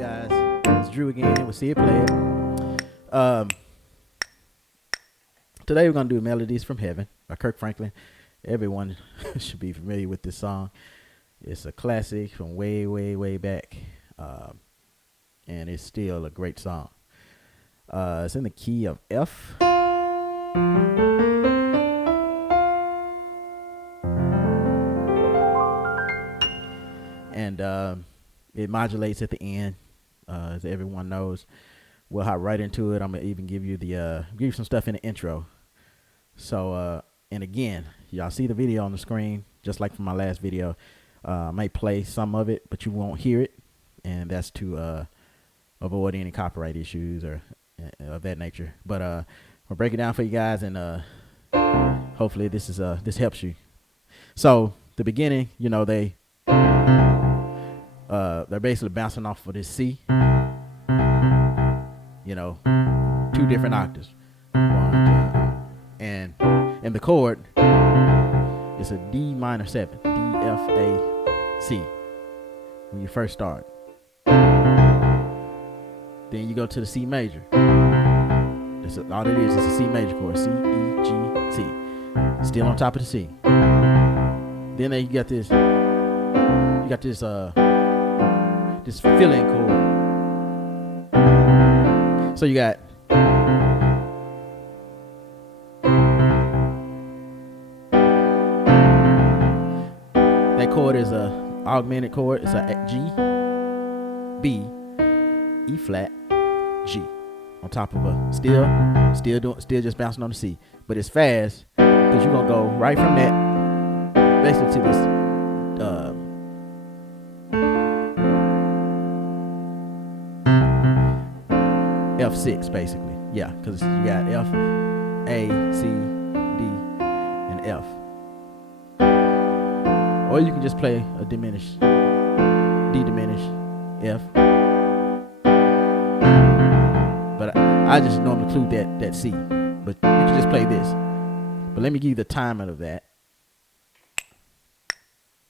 guys? It's Drew again with See It Play It. Today we're going to do Melodies From Heaven by Krik Franklin. Everyone should be familiar with this song. It's a classic from way, way, way back. And it's still a great song. It's in the key of F. And it modulates at the end, as everyone knows. We'll hop right into it. I'm gonna even give you some stuff in the intro. So, and again, y'all see the video on the screen, just like from my last video. I may play some of it, but you won't hear it, and that's to avoid any copyright issues or of that nature. But I'll break it down for you guys, and hopefully this helps you. So the beginning, they're basically bouncing off of this C. Two different octaves. And the chord is a D minor 7, D, F, A, C, when you first start. Then you go to the C major. All it is a C major chord, C, E, G, C. Still on top of the C. Then you got this fill-in chord. So you got that chord is a augmented chord. It's a G, B, E flat, G on top of a still just bouncing on the C. But it's fast because you're gonna go right from that basically to this F6 basically. Yeah, because you got F, A, C, D, and F. Or you can just play a diminished, D diminished, F. But I just normally include that C. But you can just play this. But let me give you the timing of that.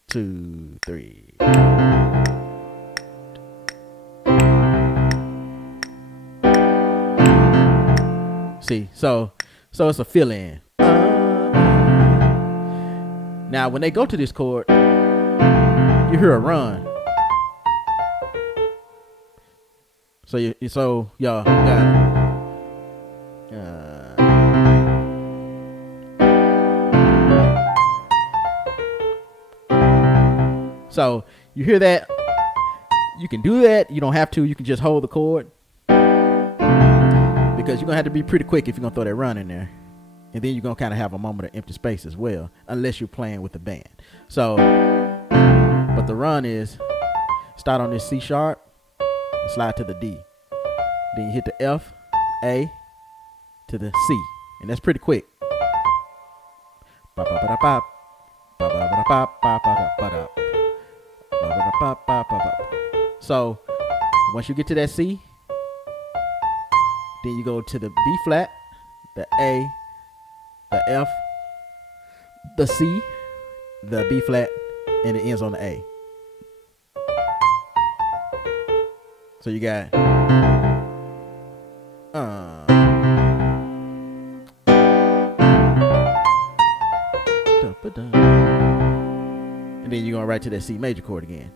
2, 3. See, so it's a fill-in. Now, when they go to this chord, you hear a run. So y'all got so you hear that. You can do that. You don't have to. You can just hold the chord, because you're gonna have to be pretty quick if you're gonna throw that run in there. And then you're going to kind of have a moment of empty space as well, unless you're playing with the band. So, but the run is start on this C sharp, and slide to the D. Then you hit the F, A, to the C. And that's pretty quick. So, once you get to that C, then you go to the B flat, the A, the F, the C, the B flat, and it ends on the A. So you got and then you're going right to that C major chord again.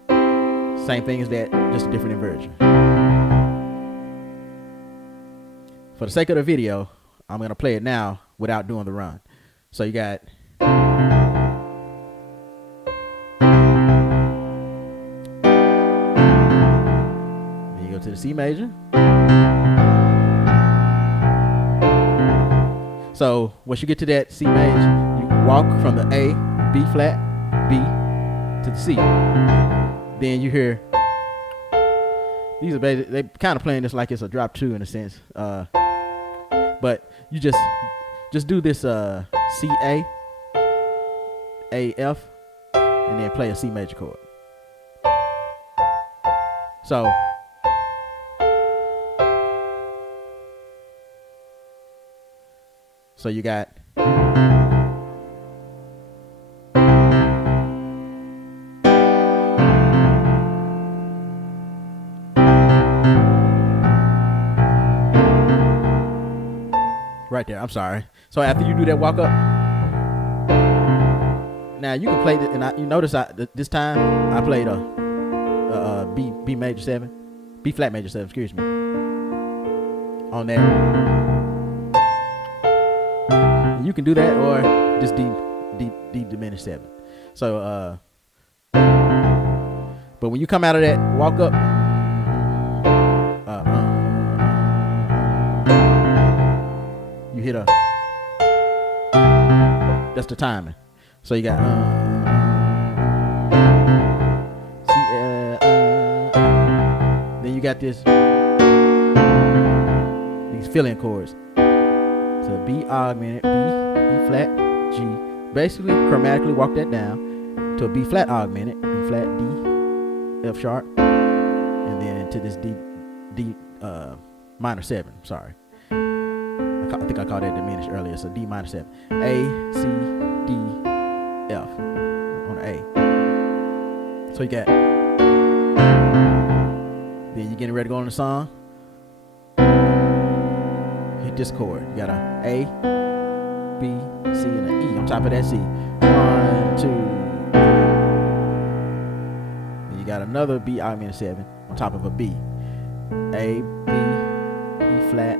Same thing as that, just a different inversion. For the sake of the video, I'm going to play it now without doing the run. So you got then you go to the C major. So once you get to that C major, you walk from the A, B flat, B to the C. Then you hear these are basically, they kind of playing this like it's a drop 2 in a sense. But you just do this C A, A F, and then play a C major chord. So you got Right there. I'm sorry. So after you do that walk up, now you can play it, and you notice this time I played a B major 7, B flat major 7. Excuse me. On that, and you can do that or just D diminished 7. So but when you come out of that walk up, you hit a. That's the timing. So you got then you got these fill-in chords. So B augmented, B, E flat, G. Basically, chromatically walk that down to a B flat augmented, B flat, D, F sharp, and then to this D minor 7. Sorry, I think I called that diminished earlier. So D minor 7, A, C, D, F on A. So you got, then you getting ready to go on the song. Hit this chord. You got a B, C, and an E on top of that C. 1, 2. Then you got another B augmented 7 on top of a B. A, B, E flat,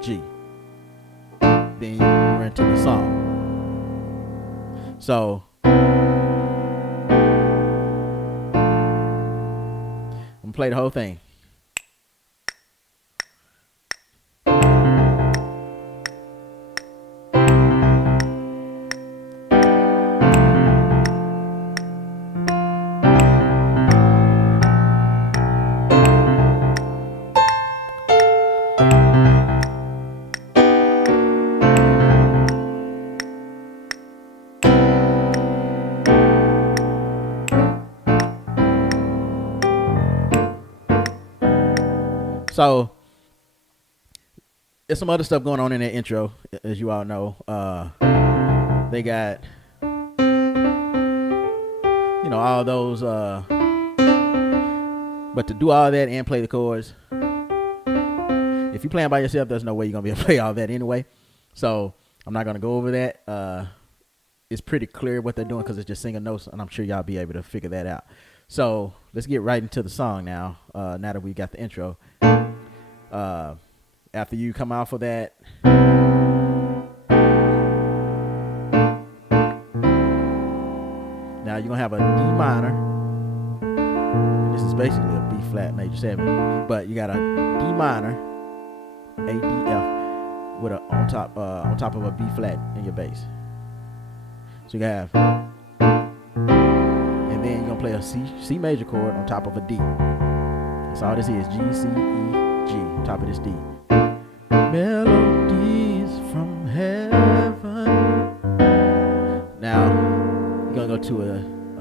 G. Then you run to the song. So I'm gonna play the whole thing. So there's some other stuff going on in that intro, as you all know. They got, you know, all those, but to do all that and play the chords, if you're playing by yourself, there's no way you're gonna be able to play all that anyway. So I'm not gonna go over that. It's pretty clear what they're doing because it's just singing notes, and I'm sure y'all be able to figure that out. So let's get right into the song now. Now that we got the intro. After you come out for that, now you're gonna have a D minor. This is basically a B flat major 7, but you got a D minor, A, D, F, with a on top of a B flat in your bass. So you have, and then you're gonna play a C major chord on top of a D. That's all this is. G, C, E, G, on top of this D. Melodies from heaven. Now you're gonna go to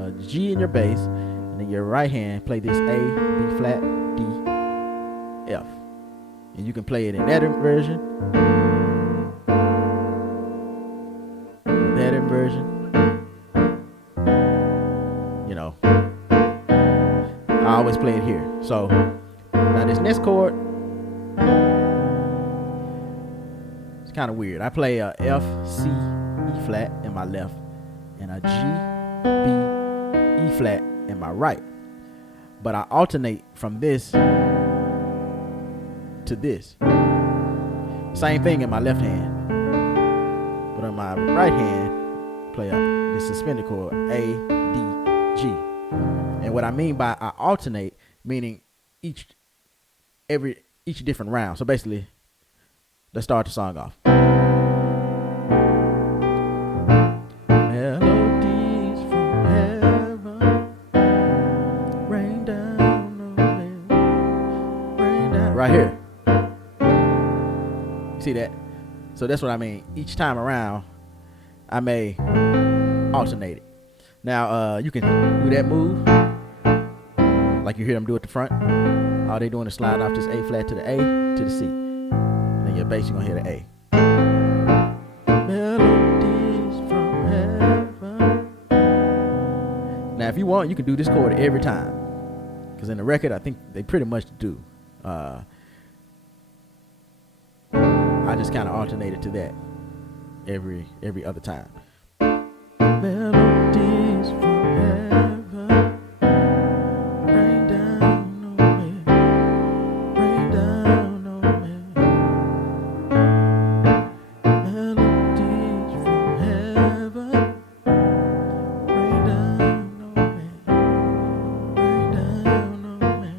a G in your bass, and then your right hand play this A, B flat, D, F, and you can play it in that inversion, that inversion. You know, I always play it here. So now this next chord, it's kind of weird. I play a F, C, E flat in my left, and a G, B, E flat in my right. But I alternate from this to this. Same thing in my left hand. But on my right hand, play this suspended chord, A, D, G. And what I mean by I alternate, meaning each different round. So basically, let's start the song off. Melodies from heaven, rain down on me, rain down. Right here. You see that? So that's what I mean. Each time around, I may alternate it. Now, you can do that move, like you hear them do at the front. All they doing is sliding off this A flat to the A to the C. Then your bass, you're gonna hear the A. Melodies from heaven. Now, if you want, you can do this chord every time. Because in the record, I think they pretty much do. I just kind of alternated to that every other time. Melodies from heaven, rain down on me, rain down on me. Melodies from heaven, rain down on me, rain down on me.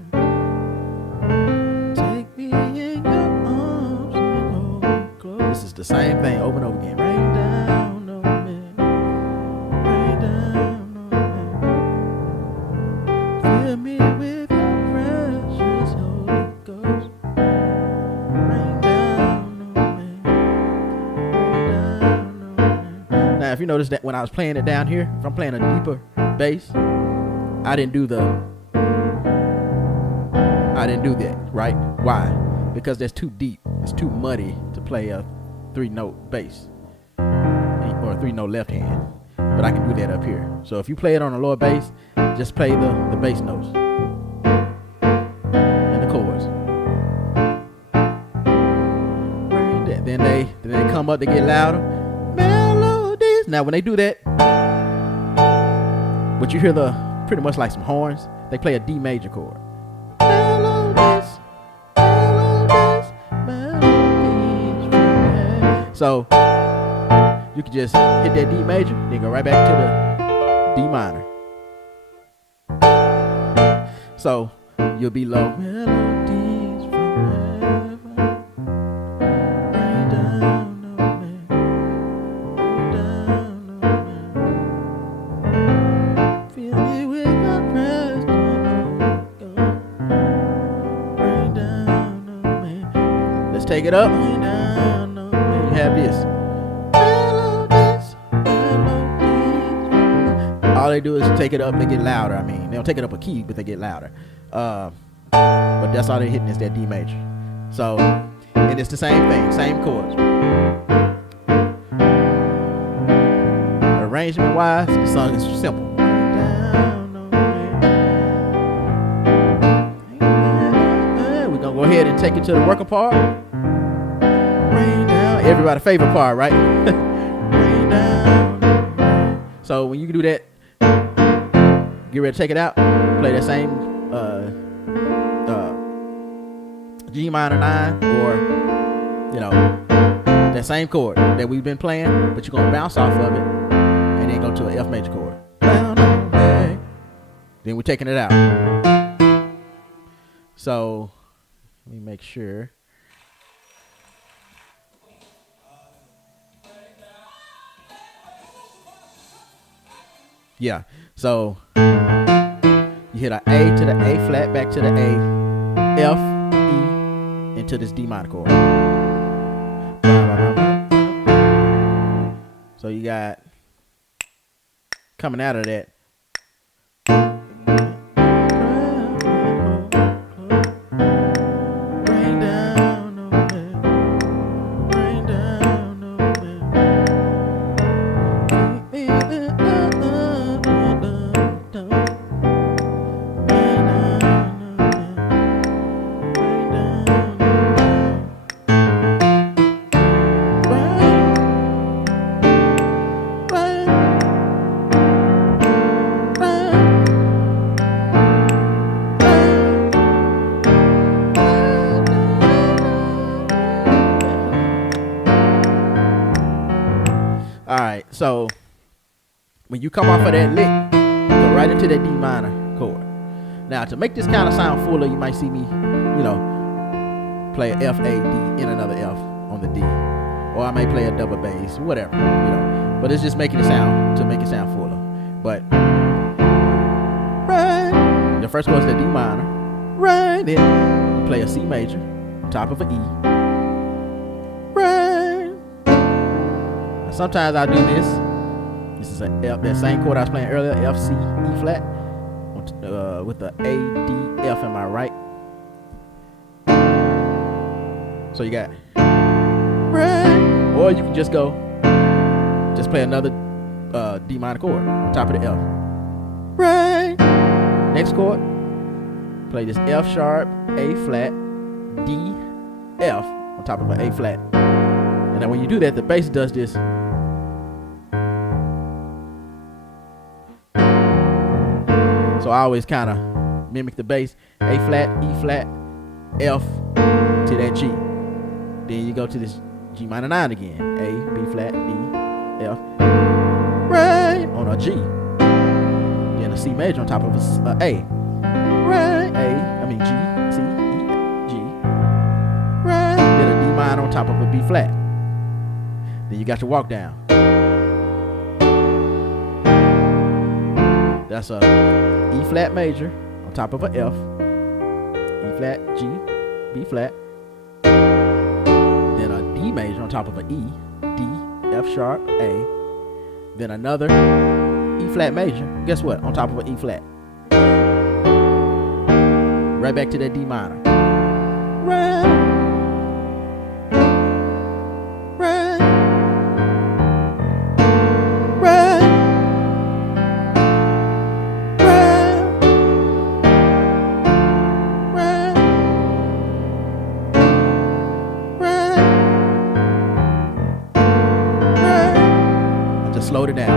Take me in your arms and hold me close. This is the same thing over and over again. Rain down on me, rain down on me. Fill me with your precious Holy Ghost. Rain down on me, rain down on me. Now, if you notice that when I was playing it down here, if I'm playing a deeper bass, I didn't do that, right? Why? Because that's too deep. It's too muddy to play a 3-note bass or a 3-note left hand. But I can do that up here. So if you play it on a lower bass, just play the bass notes and the chords. Then they come up, they get louder. Melodies. Now when they do that, but you hear pretty much like some horns. They play a D major chord. Melodies, melodies, melodies from heaven. So you can just hit that D major, then go right back to the D minor. So you'll be low. Melodies from heaven, rain down on me, rain down on me. Fill me with your presence, rain down on me. Let's take it up. Rain down on me. You have this. All they do is take it up, they get louder. I mean, they don't take it up a key, but they get louder. But that's all they're hitting is that D major. So, and it's the same thing, same chords. Arrangement wise, the song is simple. We're gonna go ahead and take it to the working part. Rain down, everybody's favorite part, right? Rain down. So when you do that, get ready to take it out, play that same G minor 9 or, that same chord that we've been playing, but you're going to bounce off of it and then go to an F major chord. Then we're taking it out. So let me make sure. Yeah, so you hit an A to the A flat, back to the A, F, E, into this D minor chord. So you got, coming out of that, rain down on me, rain down on me. Alright, so when you come off of that lick, go right into that D minor chord. Now to make this kind of sound fuller, you might see me, play a F, A, D, in another F on the D. Or I may play a double bass, whatever, But it's just making it sound, to make it sound fuller. But, right, the first chord is the D minor. Right, then play a C major, top of an E. Sometimes I do this. This is an F, that same chord I was playing earlier, F, C, E flat, with the A, D, F in my right. So you got, right, or you can just play another D minor chord on top of the F. Right. Next chord, play this F sharp, A flat, D, F on top of an A flat. now when you do that, the bass does this. So I always kind of mimic the bass. A flat, E flat, F to that G. Then you go to this G minor 9 again. A, B flat, D, F, right on a G. Then a C major on top of a A. Right, G, C, E, G. Right. Then a D minor on top of a B flat. Then you got your walk down. That's a E flat major on top of a F. E flat, G, B flat. Then a D major on top of a E, D, F sharp, A. Then another E flat major. Guess what? On top of an E flat. Right back to that D minor. Right. Right. Right. Right. Right. Right. Right. I just slowed it down.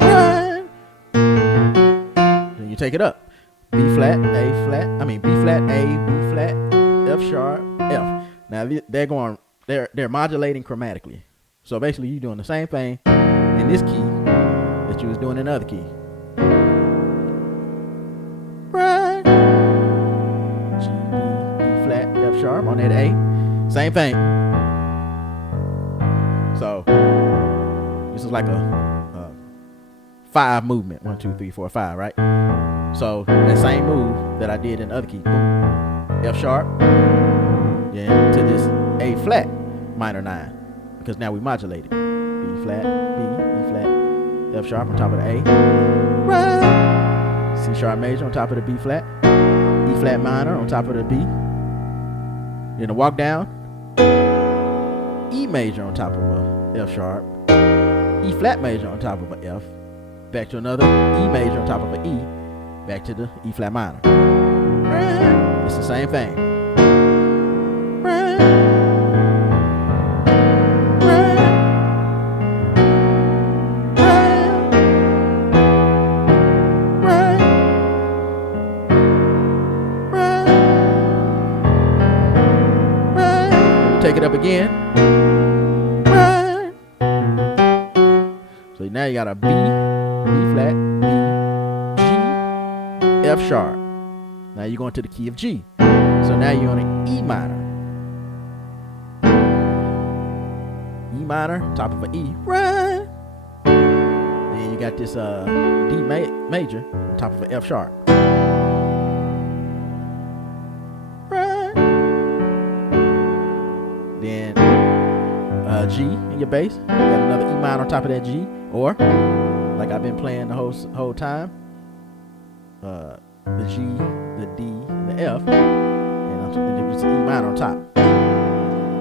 Right. Then you take it up. B flat, A flat, B flat, A, B flat, F sharp, F. Now they're modulating chromatically. So basically you're doing the same thing in this key that you was doing in the other key. Right. G, B flat, F sharp on that A. Same thing. So this is like a 5 movement. 1, 2, 3, 4, 5, right? So that same move that I did in the other key, boom, F sharp, then to this A flat minor 9, because now we modulated. B flat, B, E flat, F sharp on top of the A, right. C sharp major on top of the B flat, E flat minor on top of the B, then a walk down, E major on top of a F sharp, E flat major on top of a F, back to another E major on top of an E, back to the E flat minor. It's the same thing. Take it up again. So now you got a B, B flat, B, F sharp. Now you're going to the key of G. So now you're on an E minor. E minor, top of an E, right. Then you got this D major on top of an F sharp. Right. Then G in your bass. You got another E minor on top of that G. Or, like I've been playing the whole time, the G, the D, the F, and there's an E minor on top.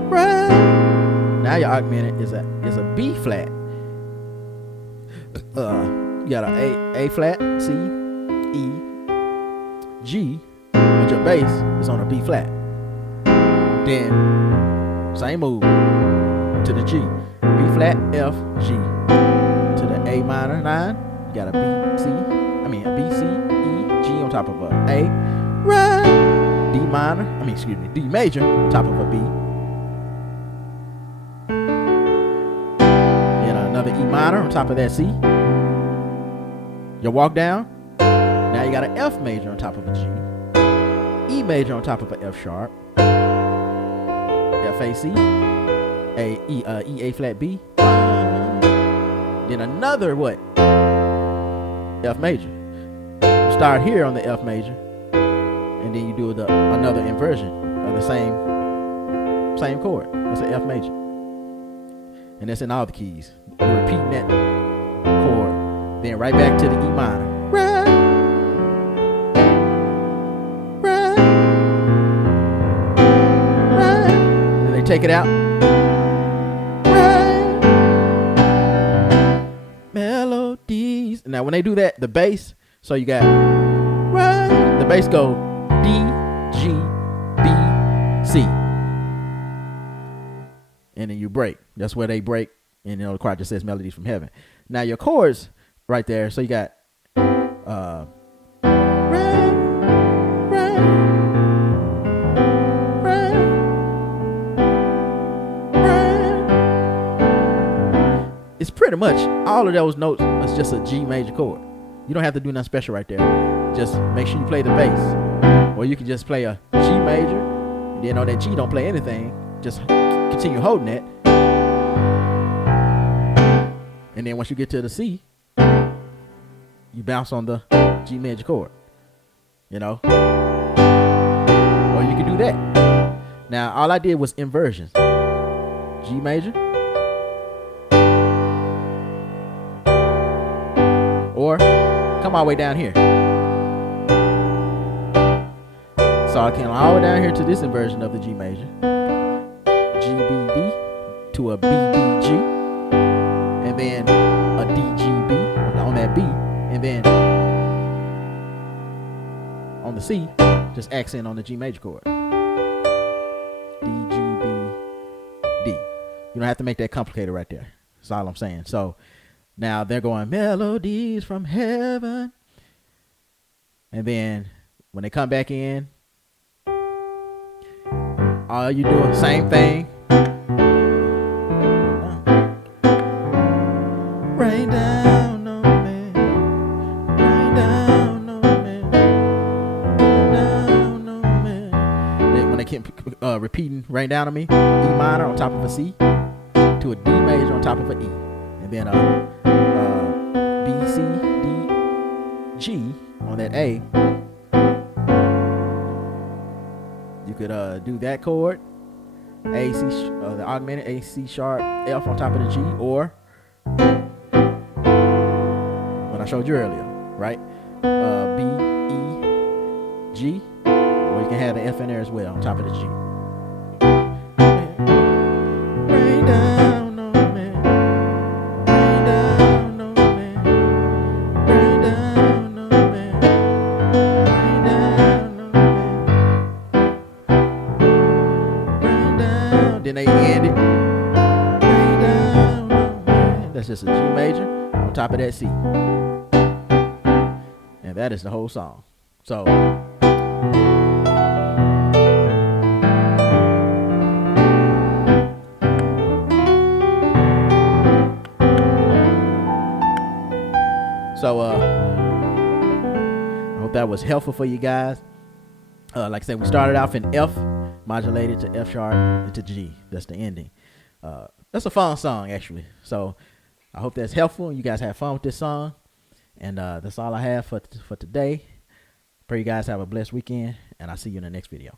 Right. Now your augmented is a B flat. You got a flat, C, E, G, but your bass is on a B flat. Then same move to the G, B flat, F, G, to the A minor 9. You got a B, C, a B, C, E, G on top of a A, right. D minor, D major on top of a B. Then another E minor on top of that C. Your walk down. Now you got an F major on top of a G. E major on top of a F sharp. F A C. E A flat B. Then another what? F major. You start here on the F major, and then you do another inversion of the same chord. That's an F major, and that's in all the keys. You're repeating that chord, then right back to the E minor. Right. Right. Right. And then they take it out. Melodies. Now when they do that, the bass, so you got the bass go D, G, B, C. and then you break. That's where they break, and the chord just says Melodies from Heaven. Now your chords right there, so you got rain, rain, rain, rain. It's pretty much all of those notes is just a G major chord. You don't have to do nothing special right there. Just make sure you play the bass. Or you can just play a G major, and then on that G don't play anything. Just continue holding it. And then once you get to the C, you bounce on the G major chord. Or you can do that. Now, all I did was inversions. G major. Or come all the way down here. So I came all the way down here to this inversion of the G major. G, B, D to a B, D, G. And then a D, G, B on that B. And then on the C, just accent on the G major chord. D, G, B, D. You don't have to make that complicated right there. That's all I'm saying. So now they're going melodies from heaven. And then when they come back in, all you do is same thing. Rain down on me. Rain down on me. Rain down on me. Then when they keep repeating rain down on me, E minor on top of a C to a D major on top of an E. And then B, C, D, G on that A. You could do that chord, A, C, the augmented A, C sharp, F on top of the G, or what I showed you earlier, right? B, E, G, or you can have the F in there as well on top of the G. Rain down on me. Rain down on me. Rain down on me. Rain down on me. Rain down. Then they end it. Rain down on me. That's just a G major on top of that C. And that is the whole song. So I hope that was helpful for you guys. Like I said, we started off in F, modulated to F sharp, and to G. That's the ending. That's a fun song, actually. So I hope that's helpful. You guys have fun with this song. And that's all I have for today. Pray you guys have a blessed weekend, and I'll see you in the next video.